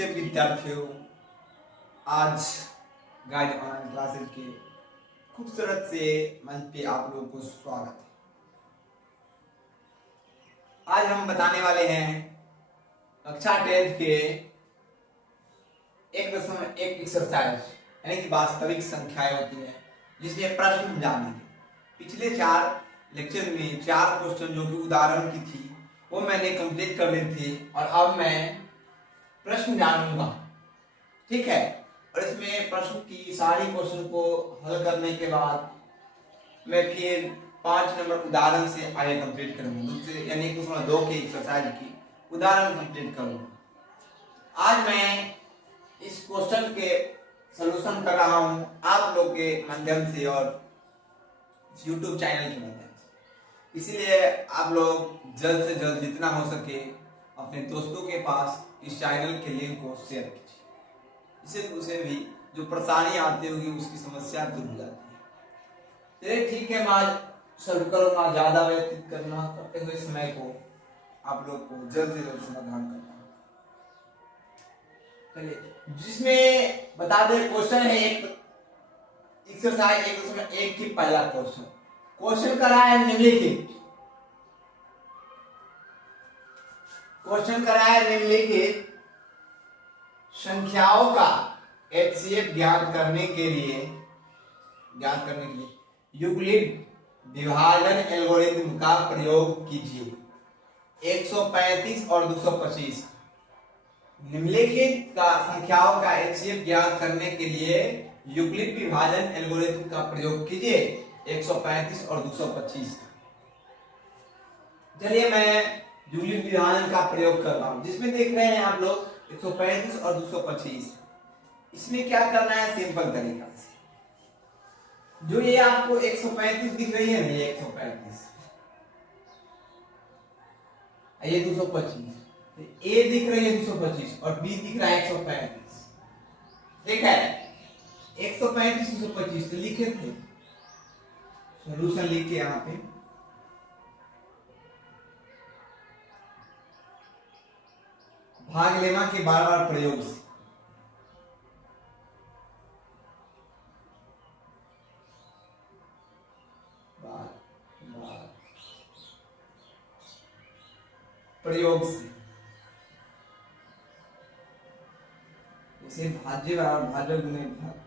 नमस्ते विद्यार्थियों। आज गाइड ऑनलाइन क्लासेस के खूबसूरत से मंच पे आप लोगों को स्वागत है। आज हम बताने वाले हैं कक्षा 10 के 1.1 एक्सरसाइज यानी कि वास्तविक संख्याएं होती है, जिसमें प्रश्न जानेंगे। पिछले 4 लेक्चर में 4 क्वेश्चन जो कि उदाहरण की थी वो मैंने कंप्लीट कर ली थी और अब मैं प्रश्न जानूंगा, ठीक है। और इसमें प्रश्न की सारी क्वेश्चन को हल करने के बाद मैं फिर 5 नंबर उदाहरण से आगे कंप्लीट करूंगा। दूसरे यानी क्वेश्चन 2 की एक्सरसाइज की उदाहरण कंप्लीट करूंगा। आज मैं इस क्वेश्चन के सलूशन कर रहा हूं आप लोग के माध्यम से और YouTube चैनल के माध्यम से, इसलिए आप लोग जल्द से जल्द जितना हो सके अपने दोस्तों के पास इस चैनल के लिंक को शेयर कीजिए। इससे उसे भी जो परेशानी आती होगी उसकी समस्या दूर हो जाती है। चलिए ठीक है, मैं आज शुरू करूंगा। ज्यादा व्यतीत करते हुए समय को आप लोग को जल्द से जल्द समाधान करना। चलिए, जिसमें बता दे क्वेश्चन है एक एक्सरसाइज 1.1 की पहला क्वेश्चन करा है निम्नलिखित। क्वेश्चन करा है निम्नलिखित संख्याओं का एचसीएफ ज्ञात करने के लिए यूक्लिड विभाजन एल्गोरिथम का प्रयोग कीजिए। 135 और 225 निम्नलिखित का संख्याओं का एचसीएफ ज्ञात करने के लिए यूक्लिड विभाजन एल्गोरिथम का प्रयोग कीजिए। 135 और 225। चलिए मैं यूक्लिड विभाजन का प्रयोग कर रहा हूं, जिसमें देख रहे हैं आप लोग 135 और 225। इसमें क्या करना है, सिंपल तरीका से जो ये आपको 135 दिख रही है ना, ये 135, ये 225, ए दिख रही है 225 और बी दिख रहा है 135, ठीक है। 135 225 तो लिखे थे, सॉल्यूशन लिख के यहाँ पे भाग लेना के बार बार प्रयोग से जैसे भाज्य बराबर भाजक गुणे भाग,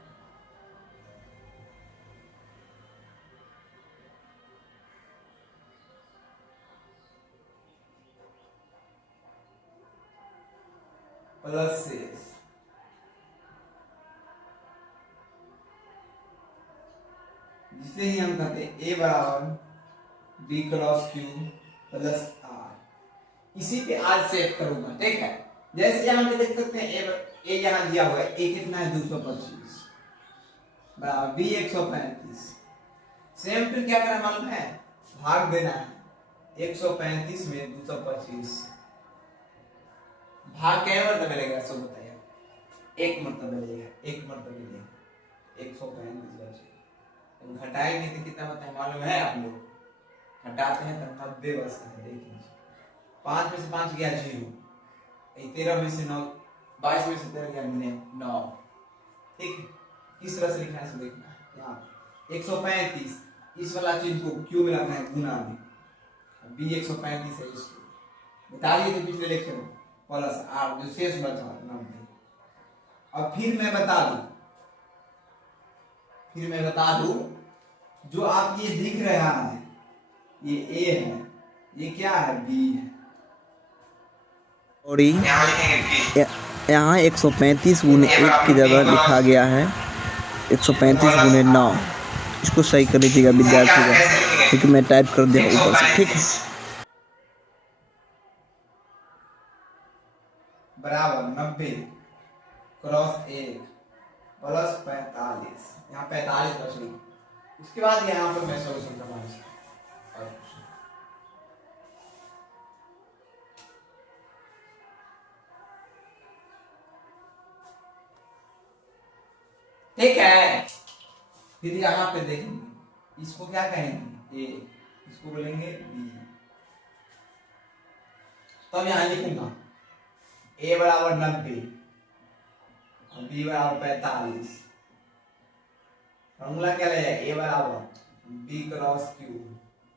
प्लस से जिसे ही हम कहते हैं ए बराबर B cross Q plus R. इसी पे आज सेट करूंगा, ठीक है। जैसे यहाँ पे देख सकते हैं ए यहाँ दिया हुआ है, ए कितना है 225 बराबर बी 135। सेम फिर क्या करना मालूम है, भाग देना है 135 में 225। भाग क्या मरतबे लगेगा सब बताइए, एक मरतबे लगेगा, एक मरतबे लगेगा 135 बचे। घटाएंगे तो कितना होता है मालूम है आप लोग, हटाते हैं तो 90 बचता है। देखिए 5 में से 5 गया 0, 13 में से 9, 22 में से 13 गया 9, ठीक है। किस तरह से लिखना है देखना, यहाँ 135 इस वाला चीज को क्यू में रखना है गुना में, बी 135 है इसको बता दिए थे पिछले लेक्चर में, प्लस आर जो शेष बचा 90। अब फिर मैं बता दूं जो आप ये दिख रहा है ये ए है, ये क्या है बी है। और यहाँ 135 गुने 1 की जगह लिखा गया है 135 गुने 9। इसको सही कर लीजिएगा विद्यार्थी का, क्योंकि मैं टाइप कर दिया ऊपर से, ठीक है। बराबर 90 क्रॉस 1 प्लस 45, यहाँ 45 बच गई। उसके बाद यहाँ पर मैं सॉल्यूशन करवाऊंगा। ठीक है, फिर यहाँ पे देखेंगे इसको क्या कहेंगे, ए, इसको बोलेंगे बी। तो अब यहाँ लिखूंगा ए बराबर 90 बी बराबर 45। फॉर्मूला क्या रहेगा, ए बराबर B cross Q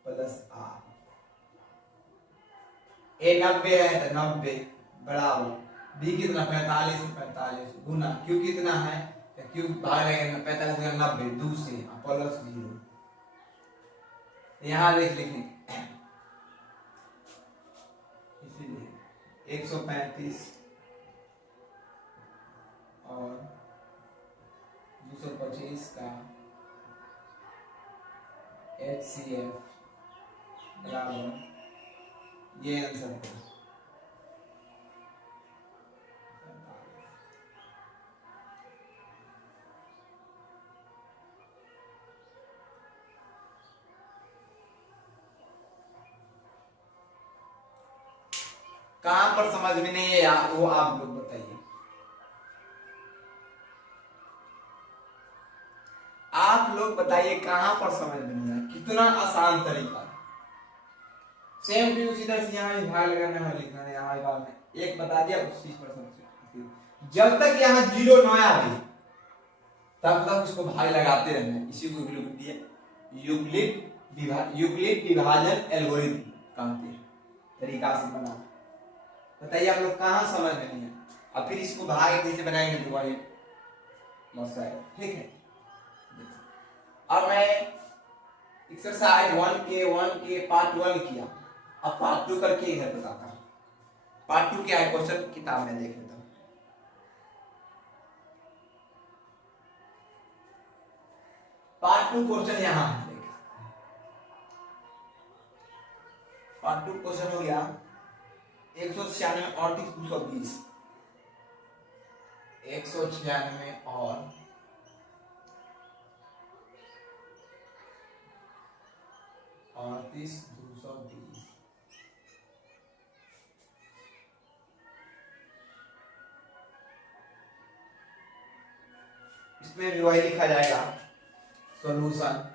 plus R. A 90 है तो 90 बराबर बी कितना 45 गुना क्यू कितना है, तो क्यू भाग जाएगा 45 गुना 90 2 से प्लस 0। यहाँ लिखेंगे इसीलिए 135 और 225 का HCF बराबर ये आंसर है। कहां पर समझ में नहीं है यार, वो आप लोग बताइए। आप लोग बताइए कहां पर समझ में नहीं आया, कितना आसान तरीका है। सेम भी उसी तरह से यहाँ भी भाग लगाना है, लिखना है यहाँ भाग में एक बता दिया 25%। जब तक यहाँ 0 ना आए तब तक उसको भाग लगाते रहना। इसी को यूक्लिड विभाजन एल्गोरिथम कहते हैं, तरीका से बना। बताइए आप लोग कहां समझ में नहीं है। अब फिर इसको भाग कैसे बनाएंगे दोबारा मसाइल, ठीक है। अब मैं एक्सरसाइज 1 के पार्ट 1 किया, अब पार्ट 2 करके इधर बताता हूं। पार्ट 2 क्या है क्वेश्चन किताब में देख लेता हूं। पार्ट 2 क्वेश्चन यहां है, पार्ट 2 क्वेश्चन हो गया 196 और 220। 196 और 220। इसमें भी वही लिखा जाएगा सॉल्यूशन।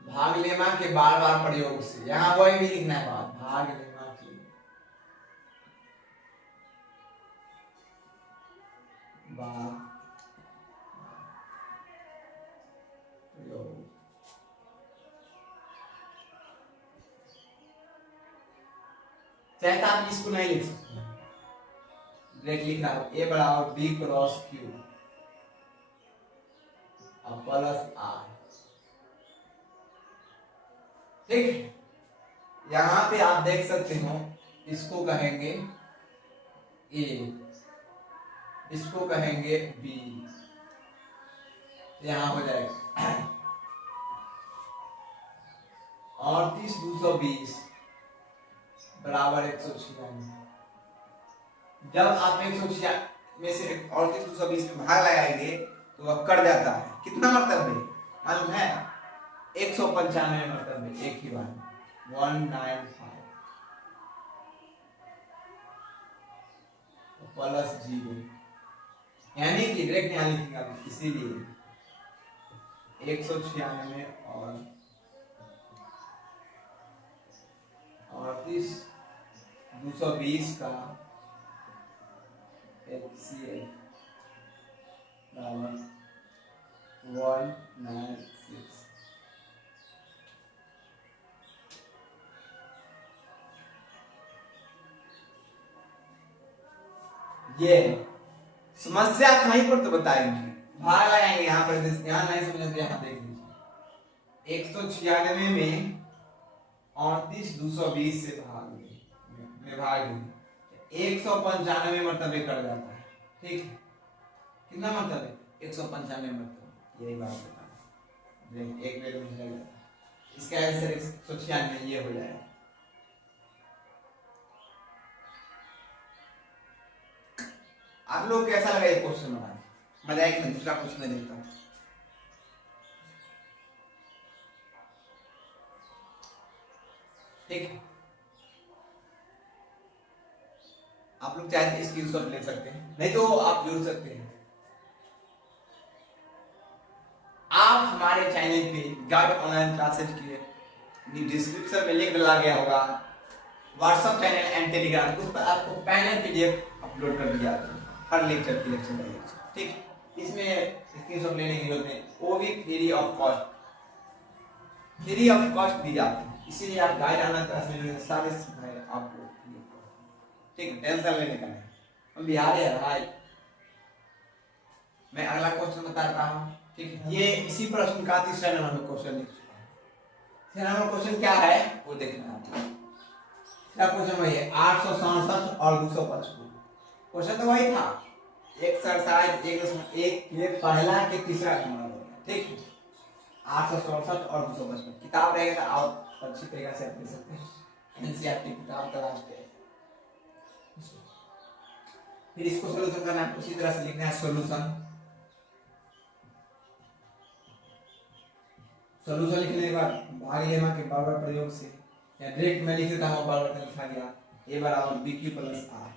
भाग लेमा के बार बार प्रयोग से, यहां वही भी लिखना है बात, भाग लेमा के बार प्रयोग। चाहे तो आप इसको नहीं लिख सकते, डायरेक्ट लिखना है ए बराबर बी क्रॉस क्यू और प्लस आर, ठीक है। यहां पे आप देख सकते हो, इसको कहेंगे ए, इसको कहेंगे बी, यहां हो जाएगा 38,220 बराबर 196। जब आप 196 में से 38,220 में भाग लगाएंगे तो वह कट जाता है। कितना मतलब है मालूम है, 195 मतलब है एक ही बार 195 प्लस 0, यानी कि डायरेक्ट यहाँ लिखेंगे आप, इसीलिए 196 और 38,220 का HCF बराबर 196। ये समस्या कहीं पर तो बताएंगे, भाग लगाएंगे यहाँ पर, यहाँ नहीं समझे तो यहाँ देख लीजिए। 196 में 38,220 से भाग 195 मरतबे कर जाता है, ठीक है। कितना मतलब है 195 मतलब, यही बात बता, एक बेर में लग जाता है। इसका आंसर 196 ये हो जाएगा। आप लोग कैसा लगा ये क्वेश्चन बनाए, मजा आया कि नहीं? दूसरा क्वेश्चन देखता हूँ। ठीक, आप लोग चाहे तो इसकी शॉट ले सकते हैं, नहीं तो आप जोड़ सकते हैं। आप हमारे चैनल पे गाइड ऑनलाइन क्लासेज के डिस्क्रिप्शन में लिंक डाला गया होगा, व्हाट्सएप चैनल एंड टेलीग्राम, उस पर आपको पेन एंड पीडीएफ अपलोड कर दिया जाता है हर लेक्चर की लेक्चर बाय लेक्चर, ठीक। इसमें स्क्रीनशॉट लेने की जरूरत नहीं, वो भी फ्री ऑफ कॉस्ट दी जाती है। इसीलिए आप गाइड आना क्लास में सारे सिखाए आपको, ठीक, टेंशन लेने का नहीं। हम बिहार है भाई। मैं अगला क्वेश्चन बता रहा हूँ, ठीक। ये इसी प्रश्न का तीसरा नंबर में क्वेश्चन लिख चुका हूँ। तीसरा नंबर क्वेश्चन क्या है वो देखना है। तीसरा क्वेश्चन वही है 867 और 255। क्वेश्चन तो वही था, एक्सरसाइज 1.1 ये पहला के तीसरा नंबर, ठीक। 867 और 255 किताब रहेगा, आप अच्छी तरीके से पढ़ सकते हैं। एनसीईआरटी किताब तलाशते हैं। फिर इसको सॉल्यूशन करना है, उसी तरह से लिखना है सॉल्यूशन। सॉल्यूशन लिखने के बाद भाग लेमा के बराबर प्रयोग से या डायरेक्ट में लिख देता हूं, बराबर लिखा गया a बराबर bq plus r,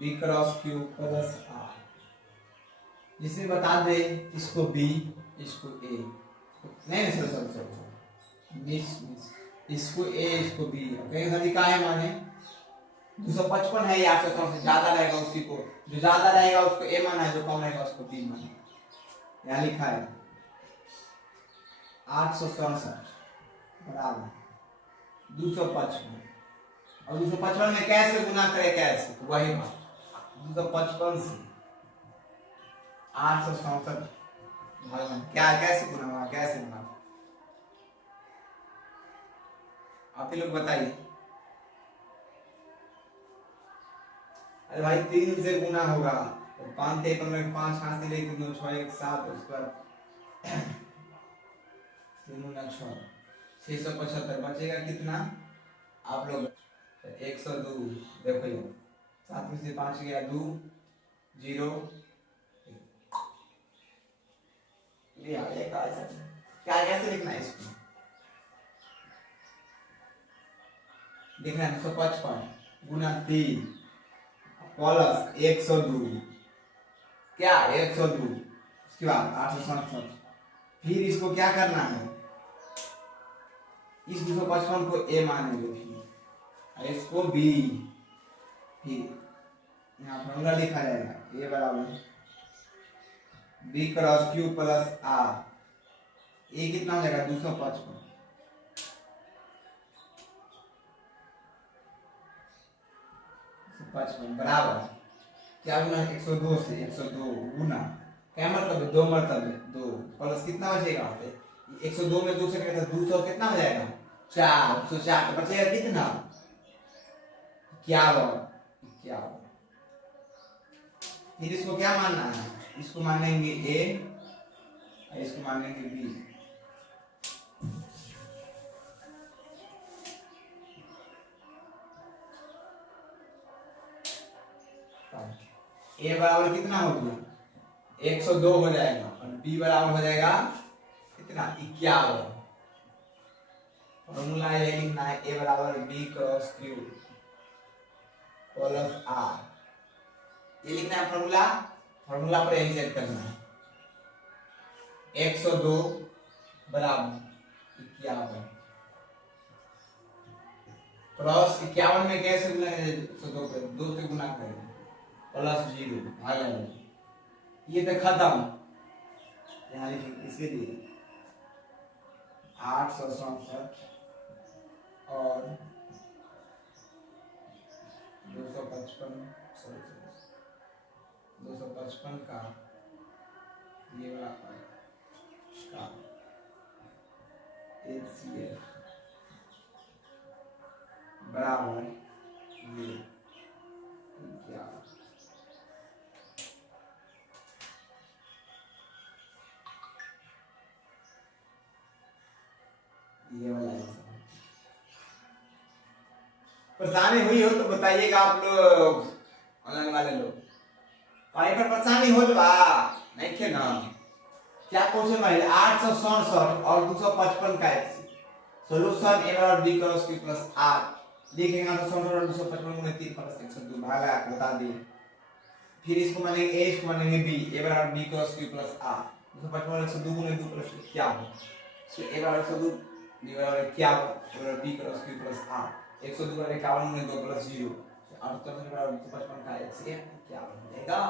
b cross q plus r। जिसमें बता दे इसको b इसको a, नहीं इसको a इसको b, कहीं सभी का है माने 255 है, 800 से ज्यादा रहेगा उसी को, जो ज्यादा रहेगा उसको a माना है, जो कम रहेगा उसको b माना है। यहाँ लिखा है 867 बराबर 255 और 255 में कैसे गुना करे, कैसे, तो वही बात 255 से 867 भागना, क्या कैसे गुना होगा, कैसे गुना, आप ही लोग बताइए। अरे भाई 3 से गुना होगा तो 5 थे 15 5 हाथ से लेके 2 6 1 7 उस पर 3 गुना 6 675 बचेगा कितना, आप लोग 102। देखो ये 7 में से 5 गया 2 0 ये आ गया। क्या कैसे लिखना है इसको, देखना है 255 गुना 3 प्लस 102, क्या 102, उसके बाद 867। फिर इसको क्या करना है, इस 255 को a मानेंगे, फिर इसको b, फिर यहाँ फॉर्मूला लिखा जाएगा a बराबर b cross q plus r। a कितना हो जाएगा 255 बराबर क्या गुना 102 से 102 गुना क्या मतलब है 2 मतलब है 2 प्लस कितना बचेगा, 102 में 2 से कटेगा 200 कितना हो जाएगा 4, 204 तो बचेगा कितना 51। फिर इसको क्या मानना है, इसको मानेंगे a और इसको मानेंगे b। a बराबर कितना हो गया 102 हो जाएगा और b बराबर हो जाएगा कितना 51। फॉर्मूला ये लिखना है a बराबर b cross q plus r, ये लिखना है फॉर्मूला। फॉर्मूला पर यही सेट करना है 102 बराबर 51 क्रॉस 51 में कैसे गुना करें 102 पे 2 से गुना करें प्लस 0 आगे ये तो खत्म। यहाँ लिखेंगे इसके लिए 867 और 255 का ये वाला का HCF बराबर ये क्या ये वाला परेशानी हुई हो तो बताइएगा आप लोग, ऑनलाइन वाले लोग कहीं पर परेशानी हो तो नहीं थे ना। क्या क्वेश्चन है 867 और 255 का सॉल्यूशन a बराबर b cross q plus r लिखेंगे 867 और 255 में 3 प्लस 102 भागा बता दिए। फिर इसको मानेंगे ए, इसको मानेंगे बी, ए बराबर B cross Q plus R. 255 102 गुने 2 प्लस 51, सो ए बराबर 102, बी बराबर 51, ए बराबर B cross Q plus R. 102 बराबर 51 गुने 2 प्लस 0, 58 बराबर 255 का 1 से 51 हो जाएगा।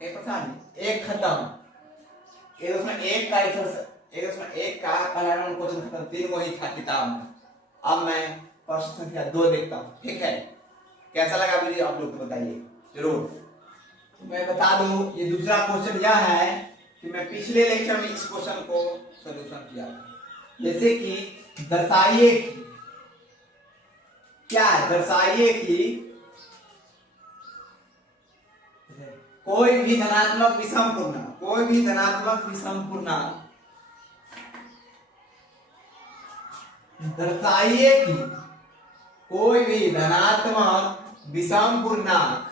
ये पता नहीं, एक खत्म, ये उसमें एक का एक उसमें एक का पहला नंबर क्वेश्चन खत्म, 3 वही था किताब में। अब मैं प्रश्न संख्या 2 देखता हूँ, ठीक है। कैसा लगा वीडियो आप लोग को बताइए जरूर। तो मैं बता दूं, ये दूसरा क्वेश्चन यह है कि मैं पिछले लेक्चर में इस क्वेश्चन को सॉल्यूशन किया था। जैसे कि दर्शाइए कि क्या, दर्शाइए कि कोई भी धनात्मक विषम पूर्णांक, कोई भी धनात्मक विषम पूर्णांक, दर्शाइए कि कोई भी धनात्मक विषम पूर्णांक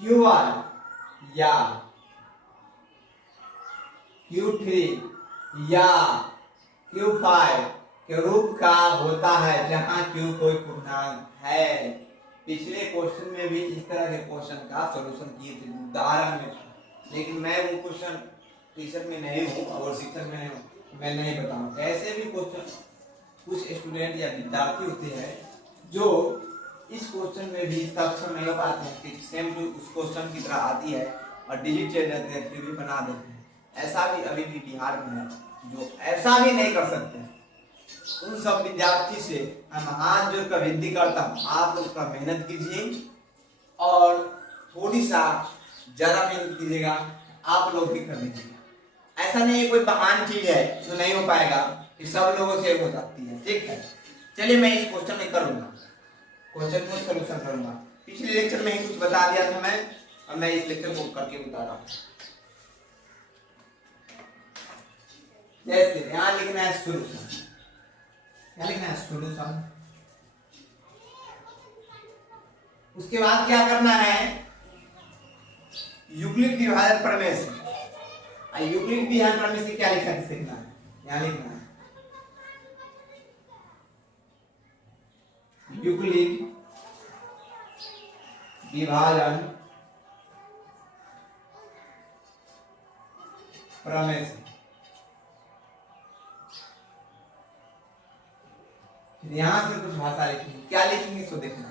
Q1 या Q3 या Q5 के रूप का होता है जहां Q कोई पूर्णांक है। पिछले क्वेश्चन में भी इस तरह के क्वेश्चन का सॉल्यूशन किए थे उदाहरण में, लेकिन मैं वो क्वेश्चन टीचर में नहीं हूँ और शिक्षक में हूँ, मैं नहीं बताऊँ। ऐसे भी क्वेश्चन कुछ स्टूडेंट या विद्यार्थी होते हैं जो इस क्वेश्चन में भी सक्षम नहीं हो पाते हैं कि सेम टू उस क्वेश्चन की तरह आती है और डिलीट कर देते हैं, फिर भी बना देते हैं। ऐसा भी अभी भी बिहार में है जो ऐसा भी नहीं कर सकते हैं। उन सब विद्यार्थी से मैं हाथ जोड़कर विनती करता हूँ, आप लोग का मेहनत कीजिए और थोड़ी सा ज्यादा मेहनत कीजिएगा, आप लोग भी कर लीजिएगा। ऐसा नहीं है कोई महान चीज है जो नहीं हो पाएगा, ये सब लोगों से हो सकती है, ठीक है। चलिए मैं इस क्वेश्चन में करूंगा, क्वेश्चन को सॉल्यूशन करूंगा। पिछले लेक्चर में ही कुछ बता दिया था मैं, और मैं इस लेक्चर को करके बता रहा हूँ। जैसे यहाँ लिखना है सॉल्यूशन, क्या लिखना है सॉल्यूशन। उसके बाद क्या करना है, यूक्लिड विभाजन प्रमेय से। यूक्लिड विभाजन प्रमेय से क्या लिखना है, सीखना है, यहाँ लिखना है यूक्लिड विभाजन प्रमेय से। यहां से कुछ भाषा लिखेंगे, क्या लिखेंगे इसको देखना।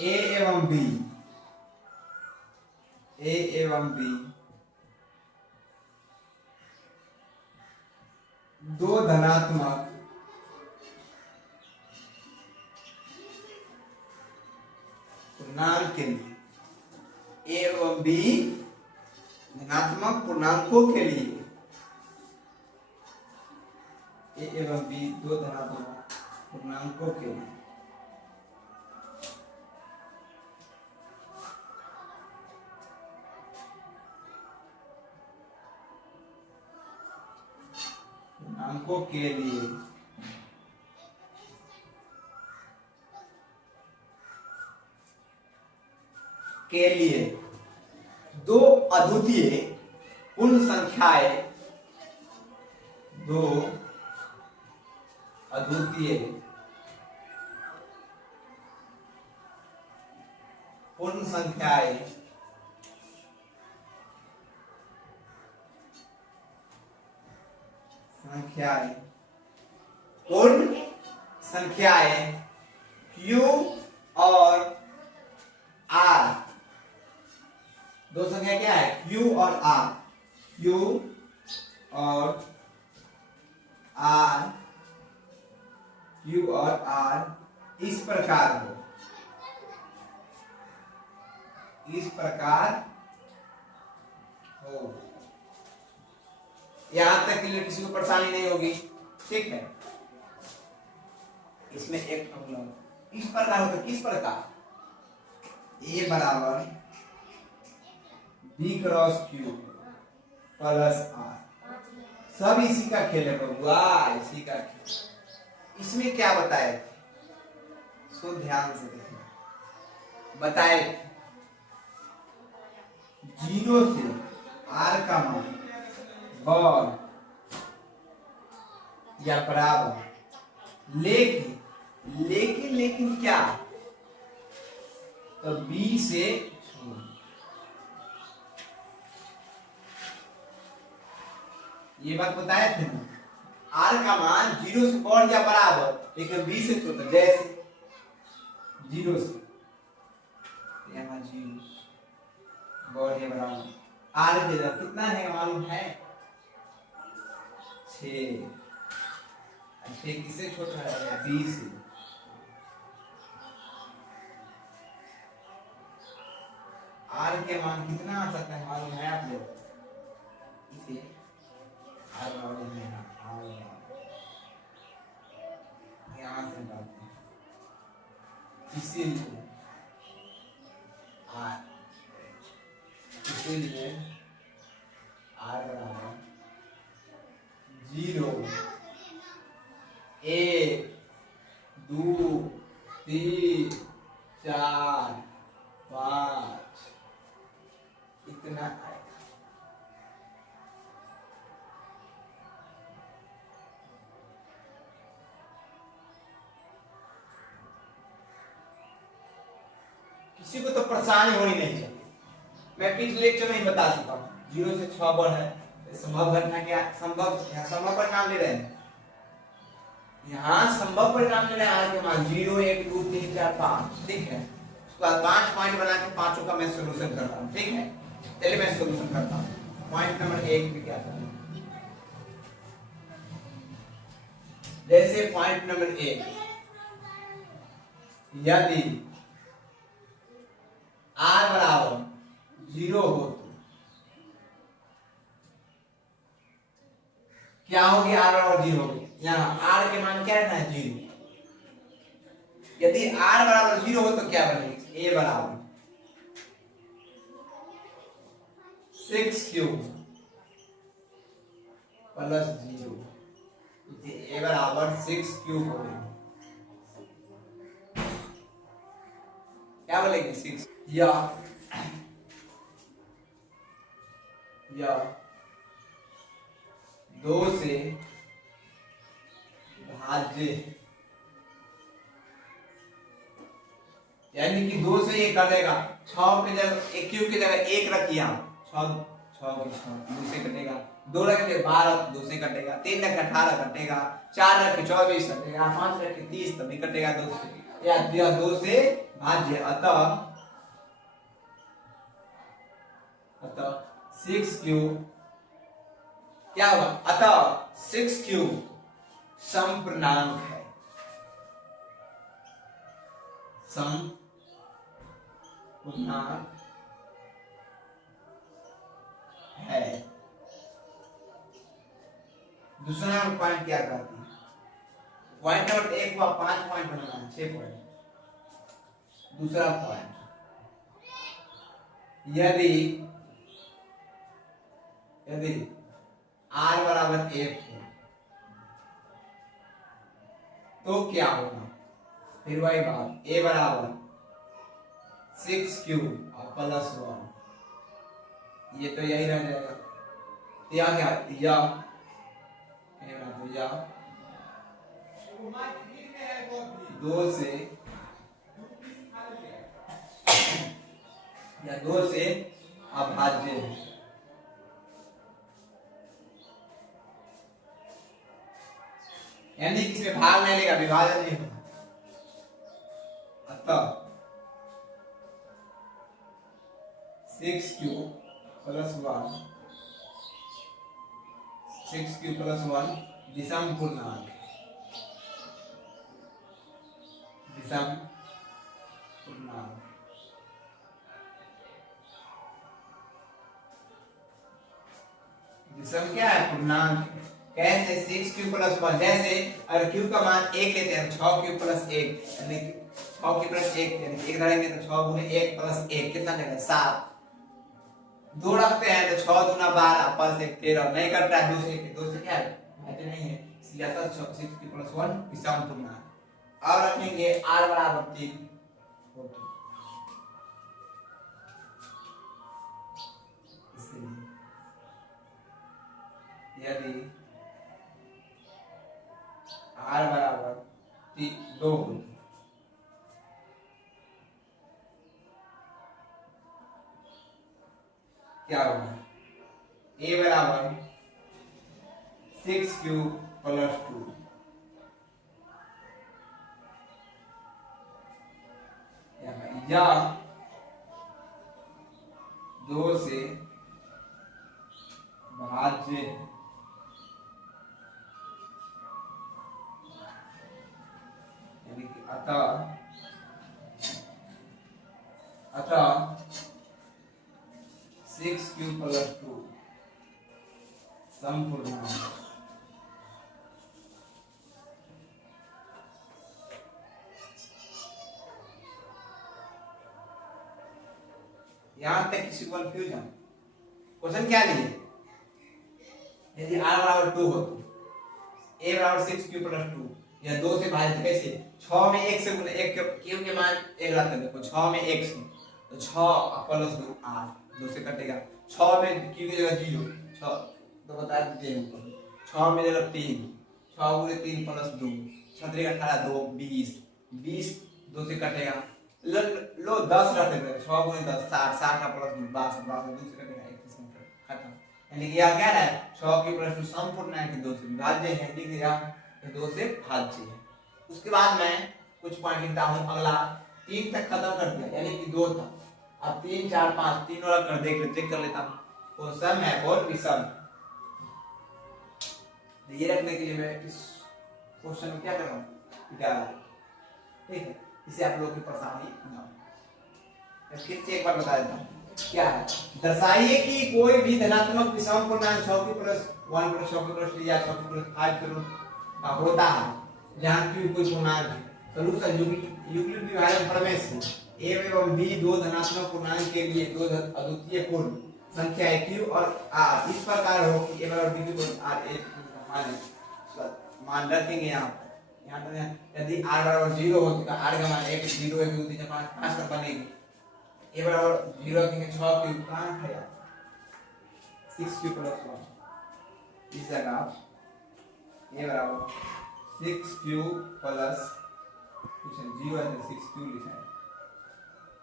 ए एवं बी, ए एवं बी दो धनात्मक पूर्णांक के लिए, ए एवं बी धनात्मक पूर्णांकों के लिए, ए एवं बी दो धनात्मक पूर्णांकों के लिए अंकों के लिए दो अद्वितीय पूर्ण संख्याएं, दो अद्वितीय पूर्ण संख्याएं पूर्ण संख्याएं Q और R, दो संख्या क्या है, Q और R, Q और R, Q और R इस प्रकार हो, इस प्रकार हो। यहां तक के लिए किसी को परेशानी नहीं होगी, ठीक है। इसमें एक प्रॉब्लम इस प्रकार होगा, किस प्रकार, A बराबर B cross Q plus R, सब इसी का खेल है बबुआ, इसी का खेल। इसमें क्या बताए, सो ध्यान से देखना। बताए 0 से R का मान बराबर या बराबर, लेकिन क्या, तो बी से ये बात बताए थे ना, आर का मान 0 से बढ़ या बराबर लेकिन बी से छोटा, जैसे 0 से यहाँ 0 बढ़ या बराबर, आर की जगह कितना है मालूम है, 6, 6 किससे छोटा है, बी से, आर के मान कितना आ सकता है मालूम है आप लोग, इसे आर मालूम है ना, आर यहाँ से डालते हैं, इसीलिए आर, इसीलिए आर बराबर 0, 1, 2, 3, 4, 5 इतना आएगा। किसी को तो परेशानी होनी नहीं चाहिए, मैं पिछले लेक्चर में ही बता चुका हूँ, 0 से 6 बढ़ है, संभव घटना क्या, संभव परिणाम ले रहे हैं, यहाँ संभव परिणाम ले रहे हैं, आर के मान 0, 1, 2, 3, 4, 5, ठीक है, उसके बाद 5 पॉइंट बना के पांचों का मैं सोल्यूशन करता हूँ, ठीक है, चलिए मैं सोल्यूशन करता हूँ। पॉइंट नंबर 1 पे क्या करना, जैसे पॉइंट नंबर 1, यदि आर बराबर 0 हो तो क्या होगी, आर बराबर 0 होगी, यहाँ आर के मान क्या रखना है, 0, यदि आर बराबर 0 हो तो क्या बनेगी, ए बराबर 6 क्यूब प्लस 0, ए बराबर 6 क्यूब हो गई, क्या बोलेगी 6, या 2 से भाज्य, यानी कि 2 से ये कर देगा, 6 की जगह, एक क्यूब की जगह 1 रखिए आप, 6 की 6 2 से कटेगा, 2 रखे 12 2 से कटेगा, 3 रखे 18 कटेगा, 4 रखे 24 कटेगा, 5 रखे 30 तभी कटेगा 2 से, या 2 से भाज्य, अतः 6 क्यूब क्या होगा, अतः 6 क्यूब समपूर्णांक है, समपूर्णांक है। दूसरा पॉइंट क्या करती है, पॉइंट नंबर 1 को 5 पॉइंट बनाना है, 6 पॉइंट। दूसरा पॉइंट, यदि r बराबर 1 हो तो क्या होगा, फिर वही बात, a बराबर 6 क्यूब और प्लस 1, ये तो यही रह जाएगा, या क्या, या 2 से अभाज्य है, यानी इसमें भाग नहीं लेगा, विभाजन नहीं होगा, अतः 6 क्यूब प्लस 1, 6 क्यूब प्लस 1 विषम पूर्णांक, विषम पूर्णांक, विषम क्या है, पूर्णांक। कैसे, 6 क्यूब प्लस 1, जैसे अगर क्यूब का मान 1 लेते हैं 6 क्यूब प्लस 1 यानी 6 क्यूब प्लस 1 यानी 1 धरेंगे तो 6 गुने 1 प्लस 1 कितना देगा, 7, 2 रखते हैं तो 6 दूना 12 प्लस 1 13, नहीं करता है 2 से, 2 से क्या है, नहीं है, इसलिए आता 6 क्यूब प्लस 1 विषम पूर्णांक। अब रखेंगे r बराबर 3 यदि r बराबर 2 गुण क्या होगा? a बराबर 6 क्यूब प्लस 2 या 2 से भाज्य है। यानी कि अतः 6 क्यूब प्लस 2 संपूर्णांक। यहां तक किसी को कंफ्यूजन? क्वेश्चन क्या लिए? यदि r बराबर 2 हो तो a बराबर 6 क्यूब प्लस 2 या 2 से भाजित कैसे? 6 में 1 से गुणा 1 क्यूब के मान 1 रखते हैं। देखो 6 में 1 से तो 6 प्लस 2 8 2 से कटेगा। 6 में क्यूब की जगह 0 6 तो बता दीजिए हमको। 6 में जगह 3 6 गुणे 3 प्लस 2 6 3 18 2 20 20 2 से कटेगा। लो 10 रखते हैं। 6 गुणे 10 60 60 का प्लस 2 62 2 से कटेगा 31 खत्म। यानी कि यह क्या है? 6 की प्लस 2 संपूर्णांक 2 से विभाज्य है। ठीक है, यह 2 से भाज्य है। उसके बाद मैं कुछ पॉइंट लिखता हूं। अगला 3 तक खत्म कर दिया, यानी कि 2 था। अब 3 4 5 3 और कर चेक कर लेता हूं कौन सम है और विषम। ये रखने के लिए मैं इस क्वेश्चन में क्या कर रहा हूं? ठीक है, इसे आप लोगों की परेशानी ना हो। मैं फिर से एक बार बता देता हूं क्या है। दर्शाइए कि कोई भी धनात्मक विषम पूर्णांक 6 की प्लस 1 प्लस 6 की प्लस 3 या 6 की प्लस 5 का होता है जहां q कोई पूर्णांक है। सॉल्यूशन यूक्लिड विभाजन प्रमेय से a एवं b दो धनात्मक पूर्णांक के लिए दो अद्वितीय पूर्ण संख्याएं q और r इस प्रकार हो कि a बराबर b की r a मान रखेंगे। यहाँ पर यदि r बराबर 0 हो तो r का मान 1 0 1 2 3 4 5 तक बनेगी। a बराबर 0 के 6 क्यूब कहां है? 6 क्यूब प्लस 1 इस जगह a बराबर 6 क्यूब प्लस कुछ 0 है तो 6 क्यूब लिखा है।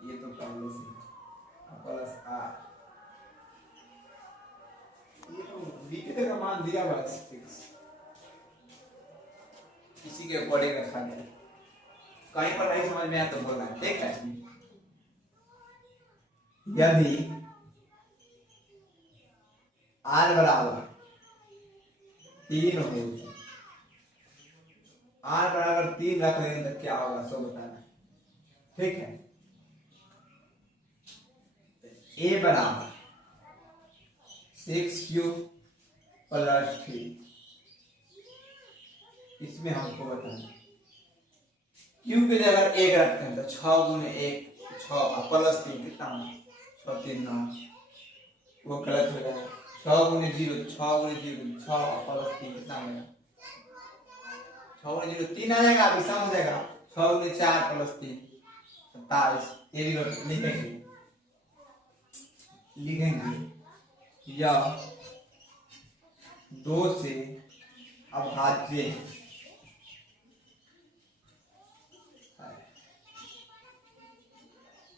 ये तो पहले से प्लस r ये तो b के का मान दिया हुआ है 6 इसी के अकॉर्डिंग रखा गया। कहीं पर नहीं समझ में आया तो बोलना है। ठीक है, यदि r बराबर 3 हो r बराबर 3 रख लेंगे तो क्या होगा सो बताना। ठीक है, a बराबर 6 क्यूब प्लस 3 इसमें हमको बताना q की जगह 1 रखते हैं तो 6 गुणे 1 6 प्लस 3 कितना होगा? 6 3 9 वो गलत हो जाएगा। 6 गुणे 0 6 गुणे 0 6 प्लस 3 कितना होगा? 6 गुणे 0 3 आ जाएगा। विषम हो जाएगा। 6 गुणे 4 प्लस 3 27 ये भी लिखेंगे या 2 से अभाज्य है।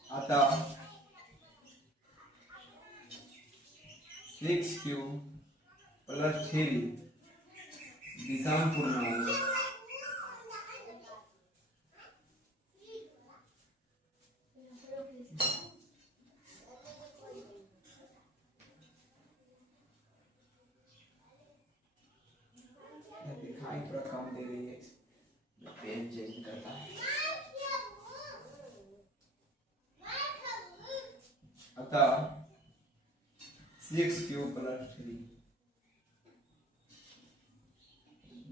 अतः 6 क्यूब प्लस 3 विषम पूर्णांक दिखाई थोड़ा कम दे रही है। पेन चेंज करता है। अतः 6 क्यूब प्लस 3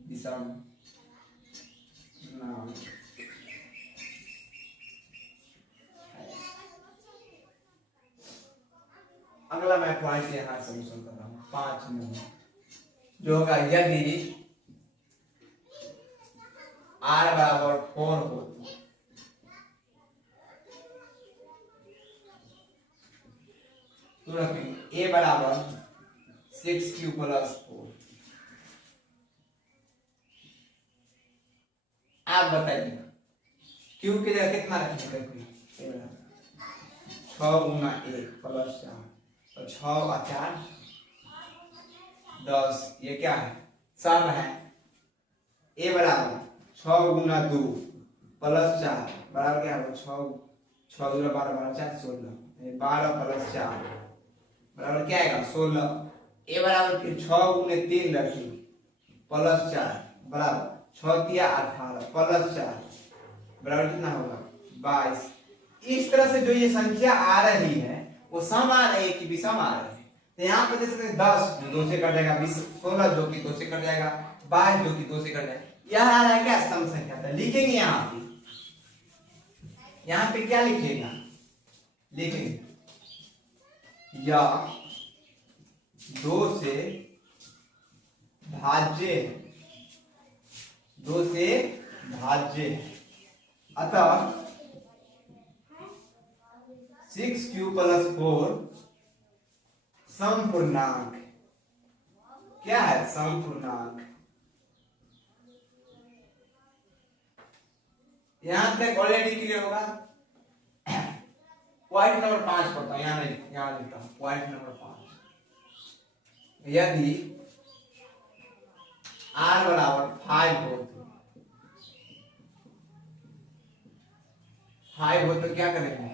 विषम पूर्णांक अगला मैं पॉइंट यहाँ सॉल्यूशन कर रहा हूँ 5 नंबर जो होगा यदि r बराबर 4 हो तो रखेंगे a बराबर 6 क्यूब प्लस 4 आप बताइएगा क्यू की जगह कितना रखेंगे? 6 गुना 1 प्लस 4 तो 6 और 4 10। ये क्या है? सम है। ए बराबर 6 गुना 2 प्लस 4 बराबर क्या होगा? 6 2 12 12 4 16 12 प्लस 4 बराबर क्या आएगा? 16। ए बराबर फिर 6 गुने 3 रखेंगे प्लस 4 बराबर 6 तिया 18 प्लस 4 बराबर कितना होगा? 22। इस तरह से जो ये संख्या आ रही है वो सम आ रही है कि विषम आ रही है। तो यहाँ पर जैसे 10 जो 2 से कट जाएगा, 20 16 जो कि 2 से कट जाएगा, 22 जो कि 2 से कट जाएगा। यह आ रहा है क्या? सम संख्या। तो लिखेंगे यहाँ पे क्या लिखेगा? लिखेंगे या 2 से भाज्य है, 2 से भाज्य है। अतः 6q प्लस 4 समपूर्णांक। क्या है? समपूर्णांक। यहां तक ऑलरेडी क्लियर होगा। पॉइंट नंबर 5 पढ़ता हूं, यहां लिखता हूं पॉइंट नंबर 5। यदि r बराबर 5 हो तो क्या करेंगे?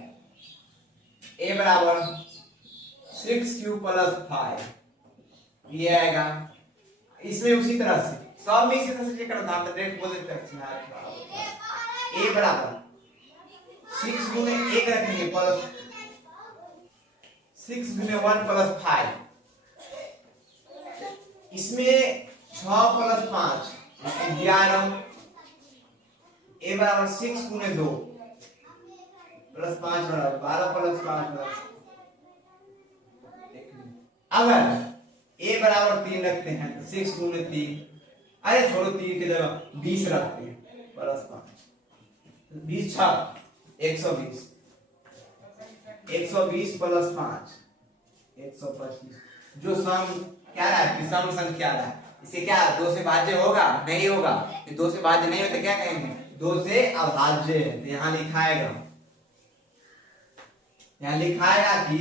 a बराबर 6q प्लस 5 ये आएगा। इसमें उसी तरह से सब में इसी तरह से चेक करना है। डायरेक्ट बोल देते हैं a बराबर 6 गुने 1 रखेंगे प्लस 6 गुने 1 प्लस 5। इसमें 6 प्लस 5 11। a बराबर 6 गुने 2 प्लस 5 बराबर 12 प्लस 5 बराबर। अगर a बराबर 3 रखते हैं तो 6 गुने 3, अरे छोड़ो 3 की जगह 20 रखते हैं प्लस 5 20 6 120 120 प्लस 5 125। जो सम क्या रहा है? सम संख्या रहा है। इसे क्या 2 से भाज्य होगा? नहीं होगा। 2 से भाज्य नहीं होता क्या कहेंगे? 2 से अभाज्य। यहां लिखाएगा कि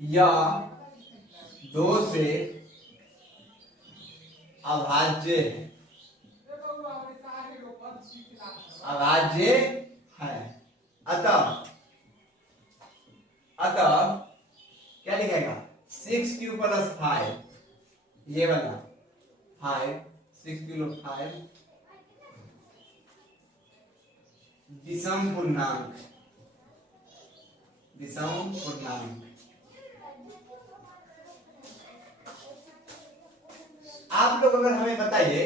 यह 2 से अभाज्य है। अतः क्या लिखेगा? 6q प्लस 5 ये वाला 5 6q 5 विषम पूर्णांक। आप लोग अगर हमें बताइए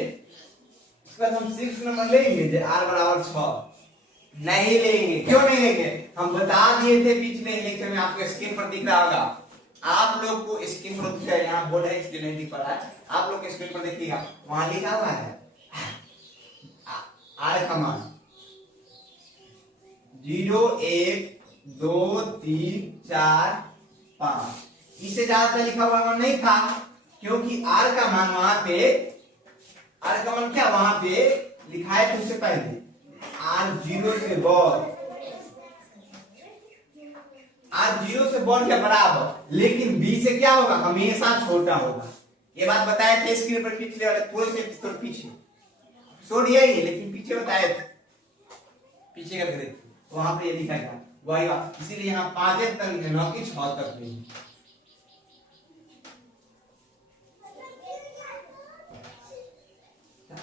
उसका हम 6 नंबर लेंगे जो r बराबर 6? नहीं लेंगे। क्यों नहीं लेंगे? हम बता दिए थे पिछले लेक्चर में, आपको स्क्रीन पर दिख रहा होगा। आप लोग को स्क्रीन पर दिख रहा है, यहाँ बोर्ड है इसलिए नहीं दिख पा रहा है। आप लोग स्क्रीन पर देखिएगा, वहां लिखा हुआ है r का मान 0 1 2 3 4 5। इससे ज्यादा लिखा हुआ नहीं था क्योंकि r का मान वहां पे क्या वहां पे लिखा है? तो उससे पहले r 0 से बढ़ के बराबर, लेकिन b से क्या होगा? हमेशा छोटा होगा। ये बात बताए थे स्क्रीन पर पिछले वाले थोड़े से एपिसोड पीछे। एपिसोड यही है लेकिन पीछे बताए थे, पीछे करके देखिए वहां पे ये लिखा है वही बात। इसीलिए यहाँ 5 तक लिखे, न कि 6 तक नहीं।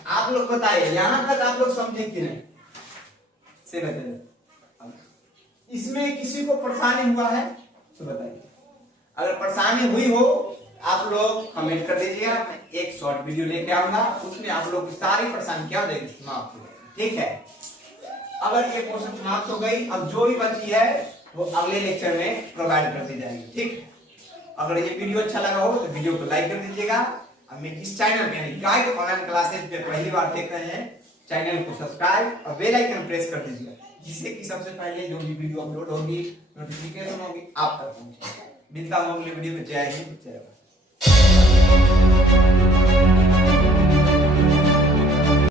आप लोग बताइए यहां तक आप लोग समझे कि नहीं? से बताइए इसमें किसी को परेशानी हुआ है तो बताइए। अगर परेशानी हुई हो आप लोग कमेंट कर दीजिएगा। मैं एक शॉर्ट वीडियो लेके आऊंगा, उसमें आप लोग की सारी परेशानी क्या हो जाएगी समाप्त हो जाएगी। ठीक है, अगर ये पोर्शन समाप्त हो गई, अब जो भी बची है वो अगले लेक्चर में प्रोवाइड कर दी जाएगी। ठीक, अगर ये वीडियो अच्छा लगा हो तो वीडियो को लाइक कर दीजिएगा। अब मैं इस चैनल पे यानी गाइड ऑनलाइन क्लासेस पे पहली बार देख रहे हैं, चैनल को सब्सक्राइब और बेल आइकन प्रेस कर दीजिएगा, जिससे कि सबसे पहले जो भी वीडियो अपलोड होगी नोटिफिकेशन होगी आप तक पहुंचे। मिलता हूं अगले वीडियो में। जय हिंद, जय भारत।